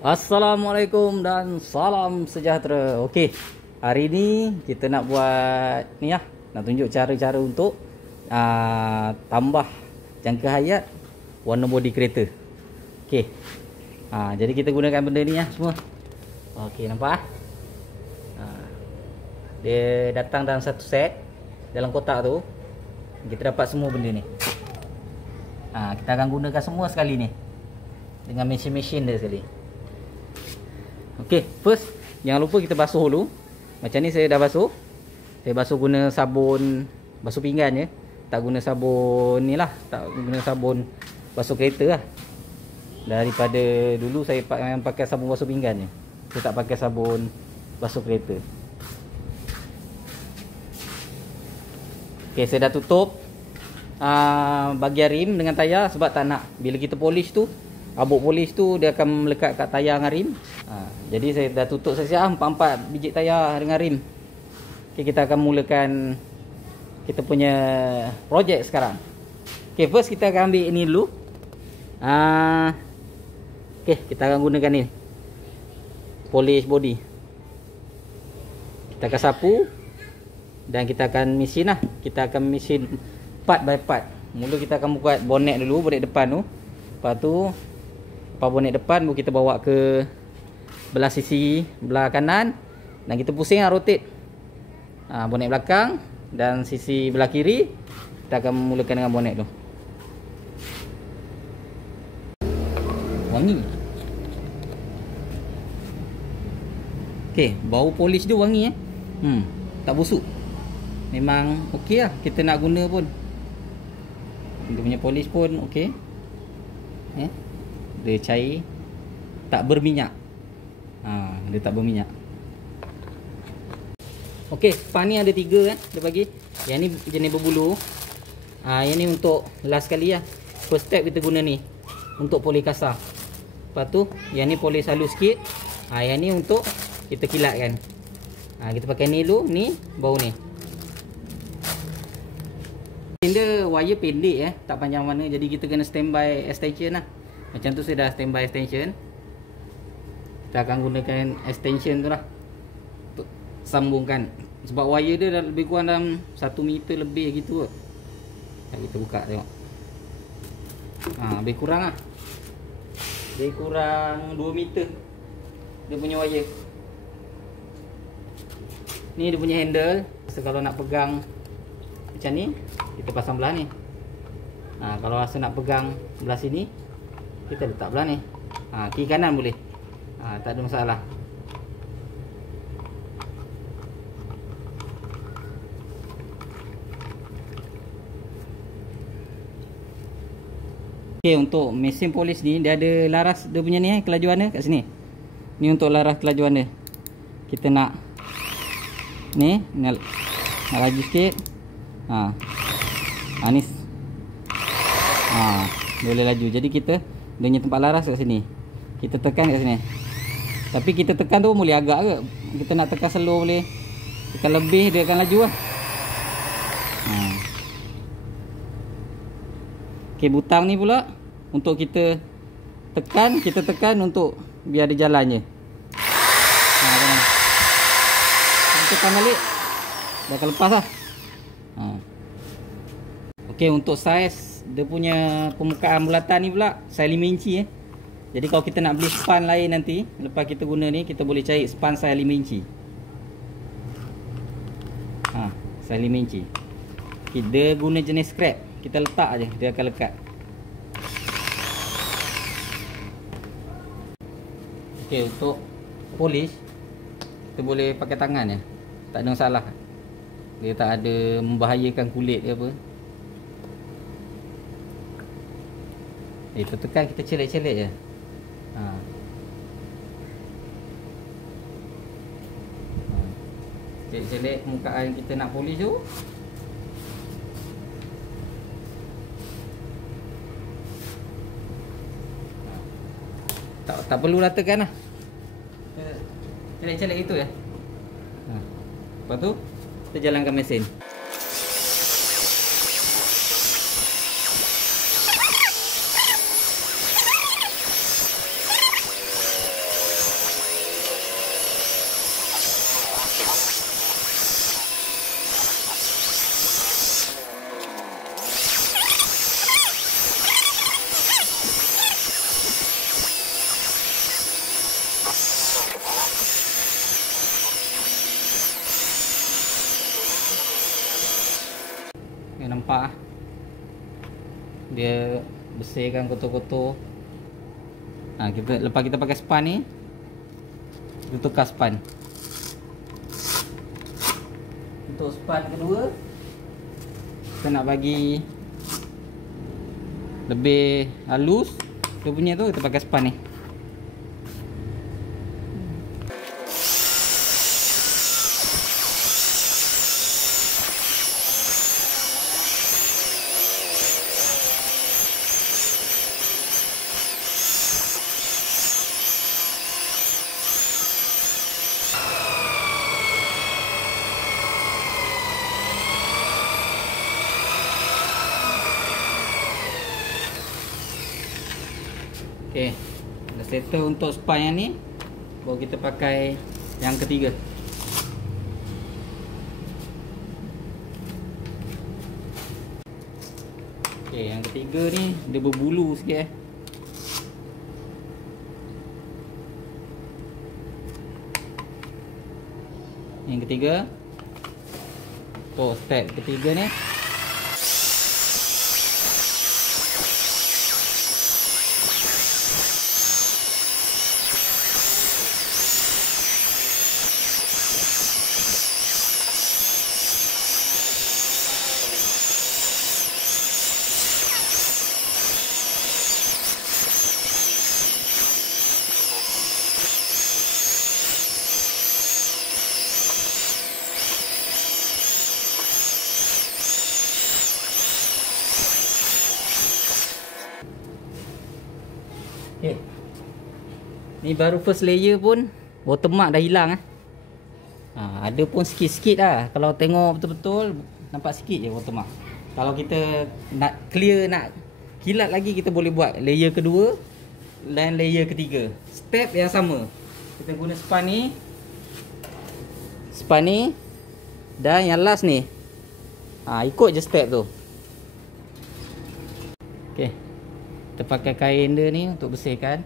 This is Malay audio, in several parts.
Assalamualaikum dan salam sejahtera. Okey, hari ni kita nak buat ni lah, nak tunjuk cara-cara untuk tambah jangka hayat warna bodi kereta. Okey, jadi kita gunakan benda ni lah semua. Okey, nampak? Dia datang dalam satu set, dalam kotak tu kita dapat semua benda ni. Kita akan gunakan semua sekali ni dengan mesin-mesin dia sekali. Okey, first jangan lupa kita basuh dulu. Macam ni saya dah basuh. Saya basuh guna sabun basuh pinggan je. Tak guna sabun ni lah, tak guna sabun basuh kereta lah. Daripada dulu saya pakai sabun basuh pinggan je. Saya tak pakai sabun basuh kereta. Okey, saya dah tutup bahagian rim dengan tayar sebab tak nak bila kita polish tu, abuk polish tu dia akan melekat kat tayar dengan rim. Jadi saya dah tutup saya 4 biji tayar dengan rim. Okay, kita akan mulakan kita punya projek sekarang. Okay, first kita akan ambil ini dulu. Okay, kita akan gunakan ni, polish body. Kita akan sapu dan kita akan mesin lah. Kita akan mesin part by part. Mula kita akan buat bonet dulu, bonet depan tu. Lepas tu bonet depan baru kita bawa ke belah sisi belah kanan dan kita pusing rotate bonet belakang, dan sisi belah kiri kita akan mulakan dengan bonet tu. Wangi. Okey, bau polish dia wangi tak busuk. Memang okey lah kita nak guna pun. Dia punya polish pun okey. Dia cair, tak berminyak. Dia tak berminyak. Okey, span ni ada 3 kan dia bagi. Yang ni jenis berbulu. Yang ni untuk last kali lah. First step kita guna ni untuk polish kasar. Lepas tu yang ni polish halus sikit. Yang ni untuk kita kilatkan. Kita pakai ni dulu, ni bau ni. Dia wire pendek tak panjang mana, jadi kita kena standby extension lah. Macam tu saya dah standby extension. Kita akan gunakan extension tu lah untuk sambungkan. Sebab wire dia dah lebih kurang dalam 1 meter lebih gitu kot. Kita buka tengok. Lebih kurang lah. Lebih kurang 2 meter dia punya wire. Ni dia punya handle. So, kalau nak pegang macam ni, kita pasang belah ni. Kalau rasa nak pegang belah sini, kita letak belah ni. Kiri kanan boleh. Tak ada masalah. Okey, untuk mesin polish ni dia ada laras dia punya ni kelajuan dia kat sini. Ni untuk laras kelajuan dia. Kita nak ni nak laju sikit. Ni boleh laju. Jadi kita dia punya tempat laras kat sini. Kita tekan kat sini. Tapi kita tekan tu boleh agak ke. Kita nak tekan slow boleh. Tekan lebih dia akan laju lah. Okey, butang ni pula untuk kita tekan untuk biar dia jalan je. Kita tekan balik, dia akan lepas lah. Okey, untuk saiz dia punya permukaan bulatan ni pula saiz 5 inci Jadi kalau kita nak beli span lain nanti, lepas kita guna ni, kita boleh cari span saiz 5 inci. Saiz 5 inci. Okay, dia guna jenis scrap. Kita letak je, dia akan lekat. Okay, untuk polish kita boleh pakai tangan je. Tak ada masalah. Dia tak ada membahayakan kulit ke apa. Kita tekan, kita celik-celik je. Celik-celik permukaan kita nak polish tu. Tak perlu ratakan lah. Celik-celik itu ya. Lepas tu kita jalankan mesin. nampak dia bersihkan kotor-kotor. Lepas kita pakai span ni, kita tukar span. Untuk span kedua, kita nak bagi lebih halus dia punya tu, kita pakai span ni. Okey, dah settle untuk span yang ni. Baru kita pakai yang ketiga. Okey, yang ketiga ni dia berbulu sikit Yang ketiga. Step ketiga ni. Okay. Ni baru first layer pun watermark dah hilang ada pun sikit-sikit lah. Kalau tengok betul-betul nampak sikit je watermark. Kalau kita nak clear, nak kilat lagi, kita boleh buat layer kedua dan layer ketiga. Step yang sama. Kita guna span ni dan yang last ni. Ikut je step tu. Okay. Kita pakai kain dia ni untuk bersihkan.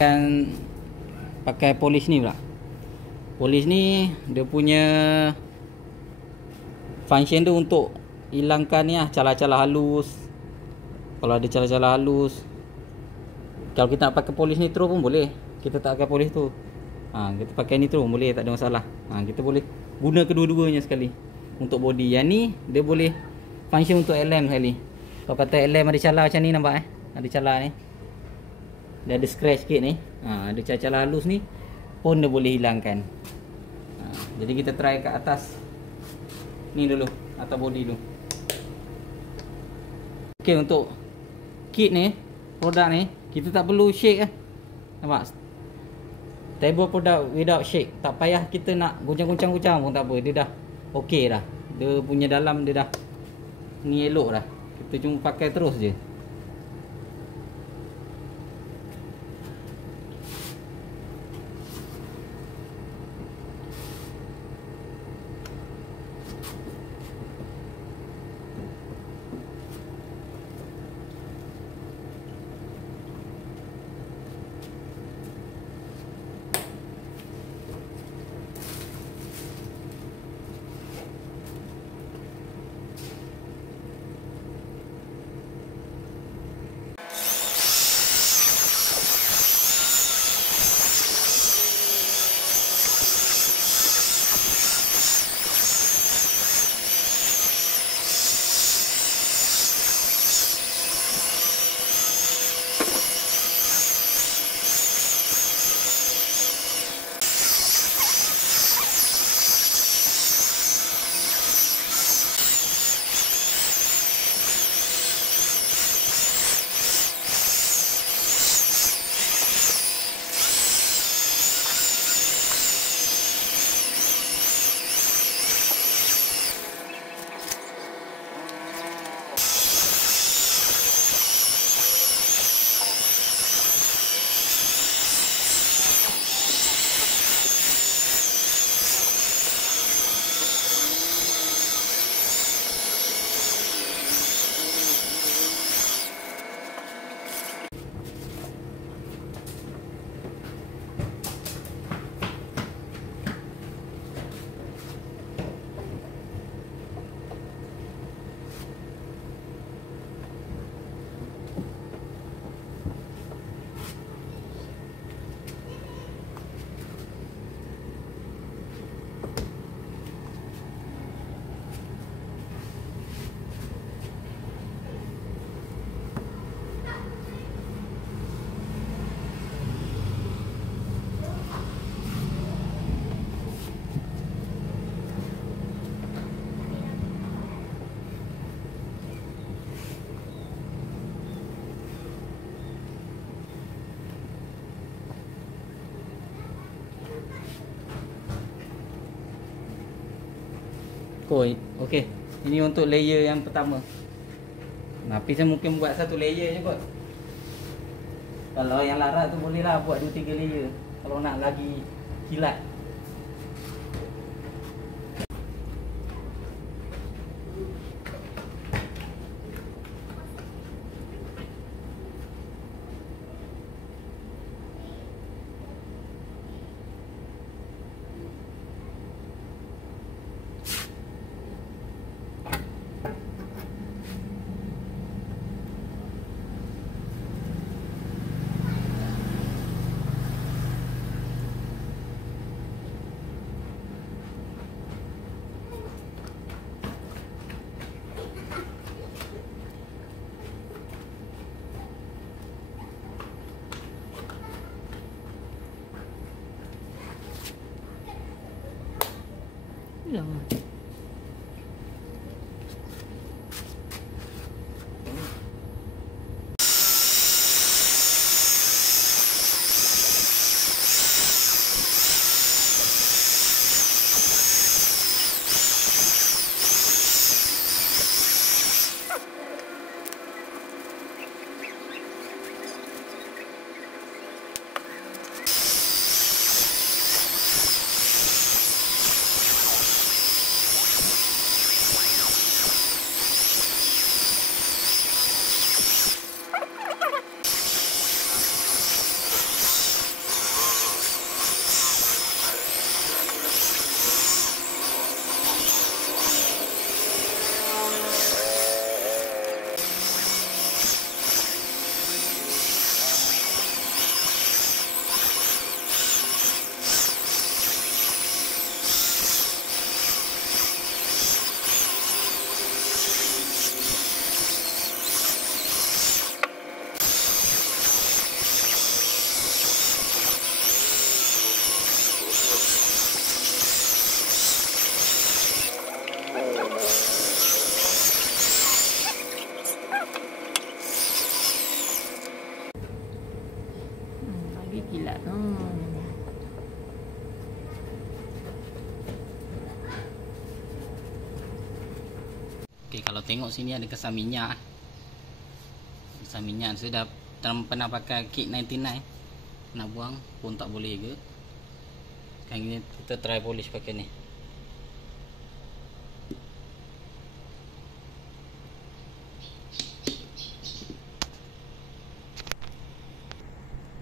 Akan pakai polish ni pula. Polish ni dia punya function tu untuk hilangkan ni celah-celah halus. Kalau ada celah-celah halus, kalau kita nak pakai polish nitro pun boleh. Kita tak pakai polish tu, kita pakai nitro pun boleh, tak ada masalah. Kita boleh guna kedua-duanya sekali. Untuk body yang ni dia boleh function untuk LM sekali. Kalau kata LM ada celah macam ni, nampak ada celah ni, dia ada scratch sikit ni, ada celah-celah halus ni pun dia boleh hilangkan. Jadi kita try kat atas ni dulu, atas body dulu. Okey, untuk kit ni, produk ni, kita tak perlu shake nampak? Table product without shake. Tak payah kita nak goncang-goncang pun tak apa, dia dah okey dah. Dia punya dalam dia dah ni elok dah. Kita cuma pakai terus je. Okey. Ini untuk layer yang pertama. Tapi saya mungkin buat satu layer je kot. Kalau yang larat tu bolehlah buat 2-3 layer. Kalau nak lagi kilat. Lama. Lagi kilat tu. Okey, kalau tengok sini ada kesan minyak. Kesan minyak saya dah pernah pakai kit 99. Nak buang pun tak boleh ke. Sekarang ni kita try polish pakai ni.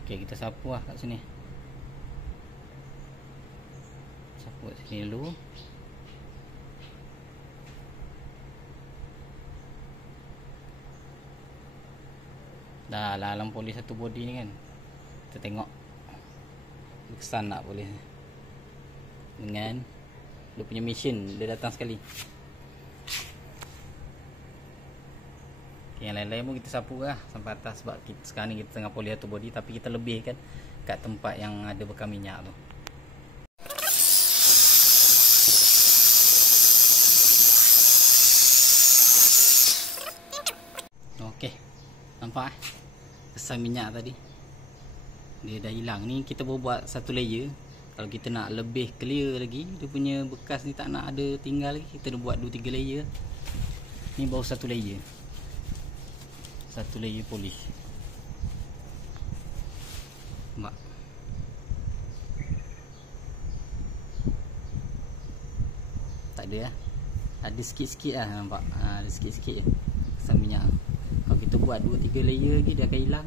Okey, kita sapu lah kat sini. Sapu kat sini dulu. Dah lah dalam polish satu body ni kan. Kita tengok kesan nak boleh dengan dia punya mesin dia datang sekali. Okay, yang lain-lain pun kita sapu lah sampai atas sebab kita, sekarang ni kita tengah polish satu body tapi kita lebihkan kat tempat yang ada bekas minyak tu. Okey. Nampak kesan minyak tadi dia dah hilang. Ni kita baru buat satu layer. Kalau kita nak lebih clear lagi, dia punya bekas ni tak nak ada tinggal lagi, kita dah buat 2-3 layer. Ni baru satu layer. Satu layer polish. Nampak? Tak ada lah. Ada sikit-sikit lah nampak. Ada sikit-sikit je kesan minyak. Kalau kita buat 2-3 layer lagi dia akan hilang.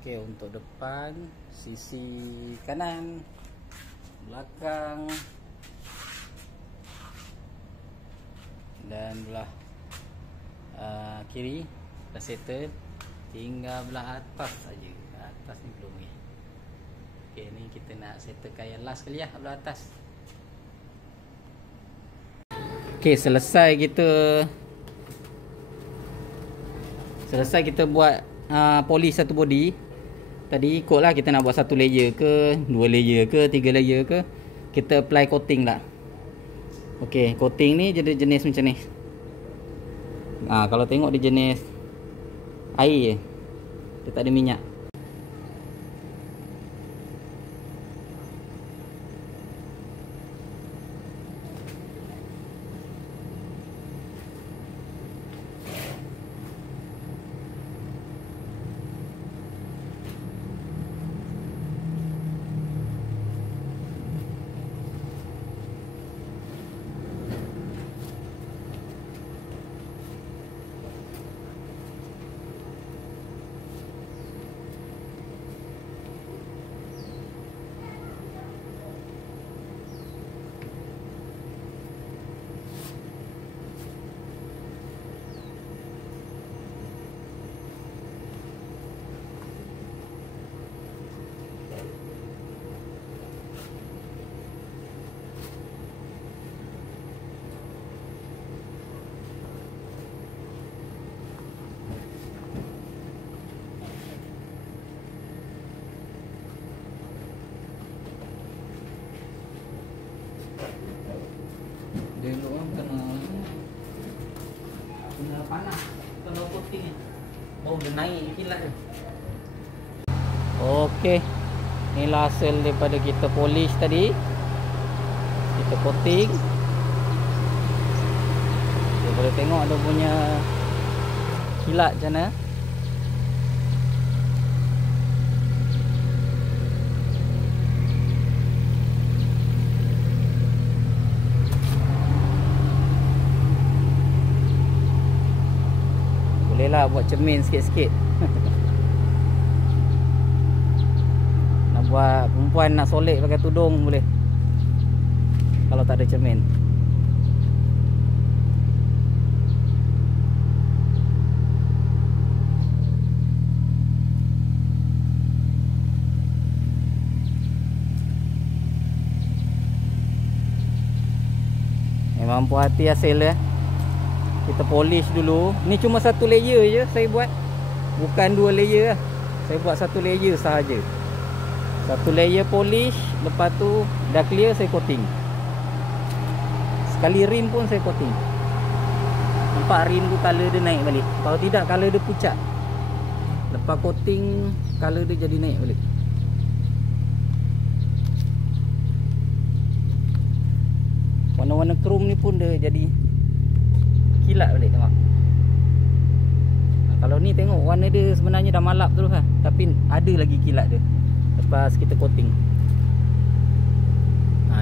Okey, untuk depan, sisi kanan, belakang dan belah kiri dah settle. Tinggal belah atas saja. Atas ni belum ni. Okey, ni kita nak settlekan yang last sekali lah belah atas. Okey, selesai kita buat polish satu body. Tadi ikutlah kita nak buat satu layer ke, 2 layer ke, 3 layer ke, kita apply coating lah. Okey, coating ni jadi jenis macam ni. Kalau tengok dia jenis air je. Dia tak ada minyak. Dia orang kena panas kalau coating ni. Baru dia naik kilat dia. Okey. Inilah hasil daripada kita polish tadi. Kita coating. Kita boleh tengok dia punya kilat macam mana. Bolehlah buat cermin sikit-sikit. Nak buat perempuan nak solek pakai tudung boleh, kalau tak ada cermin. Memang puas hati hasil dia. Kita polish dulu. Ni cuma satu layer je saya buat. Bukan dua layer lah. Saya buat satu layer sahaja. Satu layer polish. Lepas tu dah clear saya coating. Sekali rim pun saya coating. Nampak rim tu color dia naik balik. Kalau tidak color dia pucat. Lepas coating color dia jadi naik balik. Warna-warna chrome ni pun dia jadi kilat balik, tengok. Kalau ni tengok warna dia sebenarnya dah malap terus lah. Tapi ada lagi kilat dia lepas kita coating.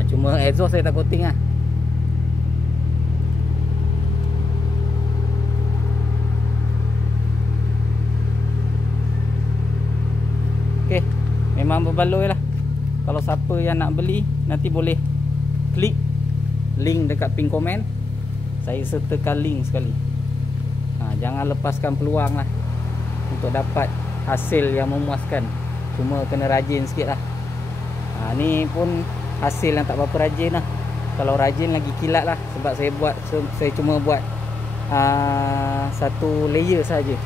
Cuma exhaust saya tak coating lah. Ok, memang berbaloi lah. Kalau siapa yang nak beli, nanti boleh klik link dekat pin komen. Saya sertakan link sekali. Jangan lepaskan peluang lah untuk dapat hasil yang memuaskan. Cuma kena rajin sikit lah. Ni pun hasil yang tak berapa rajin lah. Kalau rajin lagi kilat lah. Sebab saya cuma buat satu layer saja.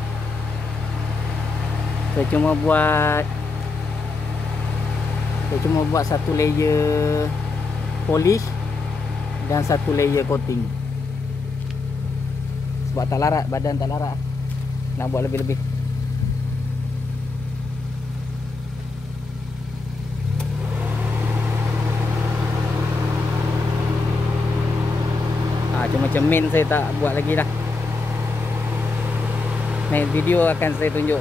Saya cuma buat satu layer polish dan satu layer coating. Sebab tak larat, badan tak larat. Nak buat lebih-lebih. Cuma cermin saya tak buat lagi lah. Next video akan saya tunjuk.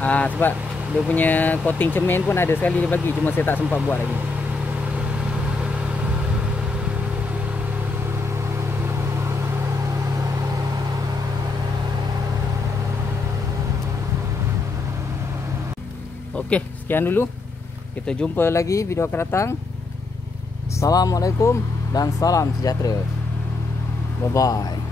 Sebab dia punya coating cermin pun ada sekali dia bagi. Cuma saya tak sempat buat lagi. Okey, sekian dulu. Kita jumpa lagi video akan datang. Assalamualaikum dan salam sejahtera. Bye bye.